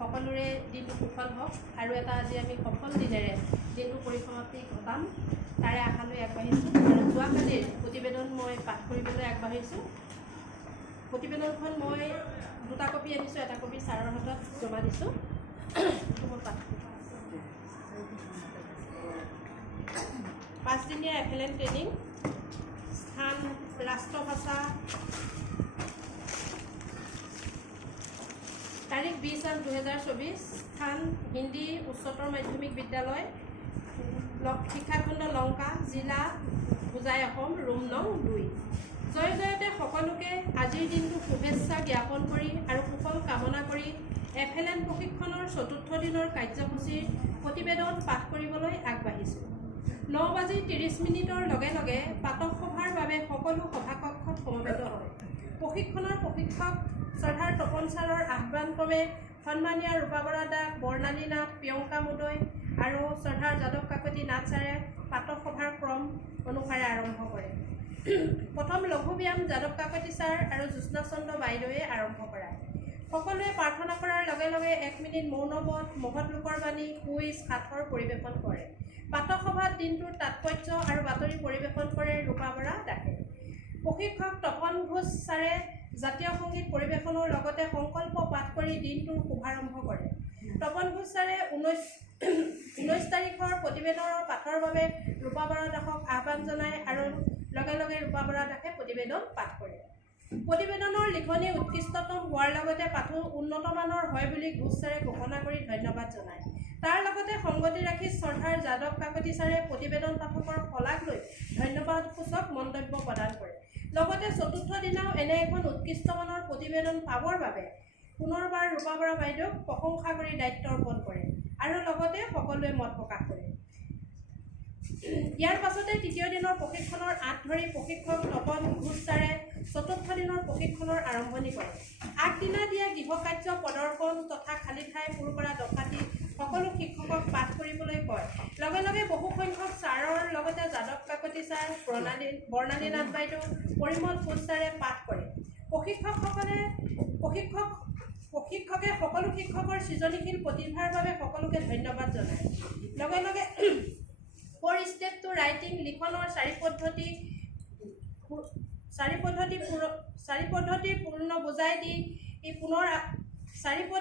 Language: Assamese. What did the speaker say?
সকলোৰে দিনটো সুফল হওক আৰু এটা আজি আমি সফল দিনেৰে দিনটো পৰিসমাপ্তি ঘটাম তাৰে আশা লৈ আগবাঢ়িছোঁ। আৰু যোৱাকালিৰ প্ৰতিবেদন মই পাঠ কৰিবলৈ আগবাঢ়িছোঁ। প্ৰতিবেদনখন মই 2টা কপি আনিছোঁ, এটা কপি ছাৰৰ হাতত জমা দিছোঁ। মই পাঠ 5দিনীয়া FLN ট্ৰেইনিং, স্থান ৰাষ্ট্ৰভাষা, তাৰিখ 20/8/2024, স্থান হিন্দী উচ্চতৰ মাধ্যমিক বিদ্যালয়, শিক্ষাখণ্ড লংকা, জিলা হোজাই অসম, ৰুম নং 2। জয় জয়তে সকলোকে আজিৰ দিনটো শুভেচ্ছা জ্ঞাপন কৰি আৰু কুশল কামনা কৰি FLN প্ৰশিক্ষণৰ 4ৰ্থ দিনৰ কাৰ্যসূচীৰ প্ৰতিবেদন পাঠ কৰিবলৈ আগবাঢ়িছোঁ। 9:30 লগে লগে পাতক সভাৰ বাবে সকলো সভাকক্ষত সমবেত হয়। প্ৰশিক্ষণৰ প্ৰশিক্ষক শ্ৰদ্ধাৰ তপন ছাৰৰ আহ্বানক্ৰমে সন্মানীয় ৰূপা বৰা দাস, বৰ্ণালী নাথ, প্ৰিয়ংকা মুদৈ আৰু শ্ৰদ্ধাৰ যাদৱ কাকতি নাথ ছাৰে পাতক সভাৰ ক্ৰম অনুসাৰে আৰম্ভ কৰে। প্ৰথম লঘু ব্যায়াম যাদৱ কাকতি ছাৰ আৰু জ্যোৎস্না চন্দ্ৰ বাইদেৱে আৰম্ভ কৰায়। সকলোৱে প্ৰাৰ্থনা কৰাৰ লগে লগে 1 মিনিট মৌনব্ৰত, মহৎ লোকৰ বাণী, কুইজ, সাঁথৰ পৰিৱেশন কৰে। পাতক সভাত দিনটোৰ তাৎপৰ্য আৰু বাতৰি পৰিৱেশন কৰে ৰূপা বৰা দাসে। প্ৰশিক্ষক তপন ঘোষ ছাৰে জাতীয় সংগীত পৰিৱেশনৰ লগতে সংকল্প পাঠ কৰি দিনটোৰ শুভাৰম্ভ কৰে। তপন ঘোষ ছাৰে 19 তাৰিখৰ প্ৰতিবেদনৰ পাঠৰ বাবে ৰূপা বৰা দাসক আহ্বান জনায় আৰু লগে লগে ৰূপা বৰা দাসে প্ৰতিবেদন পাঠ কৰে। প্ৰতিবেদনৰ লিখনি উৎকৃষ্টতম হোৱাৰ লগতে পাঠো উন্নতমানৰ হয় বুলি ঘোষ ছাৰে ঘোষণা কৰি ধন্যবাদ জনায়। তাৰ লগতে সংগতি ৰাখি শ্ৰদ্ধাৰ যাদৱ কাকতি ছাৰে প্ৰতিবেদন পাঠকৰ শলাগ লৈ ধন্যবাদসূচক মন্তব্য প্ৰদান কৰে। লগতে 4ৰ্থ দিনাও এনে এখন উৎকৃষ্টমানৰ প্ৰতিবেদন পাবৰ বাবে পুনৰবাৰ ৰূপা বৰা বাইদেউক প্ৰশংসা কৰি দায়িত্ব অৰ্পণ কৰে আৰু লগতে সকলোৱে মত প্ৰকাশ কৰে। ইয়াৰ পাছতে 3য় দিনৰ প্ৰশিক্ষণৰ আঁত ধৰি প্ৰশিক্ষক তপন ঘোষ ছাৰে 4ৰ্থ দিনৰ প্ৰশিক্ষণৰ আৰম্ভণি কৰে। আগদিনা দিয়া গৃহকাৰ্য প্ৰদৰ্শন তথা খালী ঠাই পূৰ কৰা দফাটি সকলো শিক্ষকক পাঠ কৰিবলৈ কয়। লগে লগে বহুসংখ্যক ছাৰৰ লগতে যাদৱ কাকতি ছাৰ, বৰ্ণালী নাথ বাইদেউ, পৰিমল ফুল ছাৰে পাঠ কৰে। প্ৰশিক্ষকে সকলো শিক্ষকৰ সৃজনীশীল প্ৰতিভাৰ বাবে সকলোকে ধন্যবাদ জনায়। লগে লগে 4 ষ্টেপ টু ৰাইটিং লিখনৰ 4 পদ্ধতি পূৰ্ণ বুজাই দি পুনৰ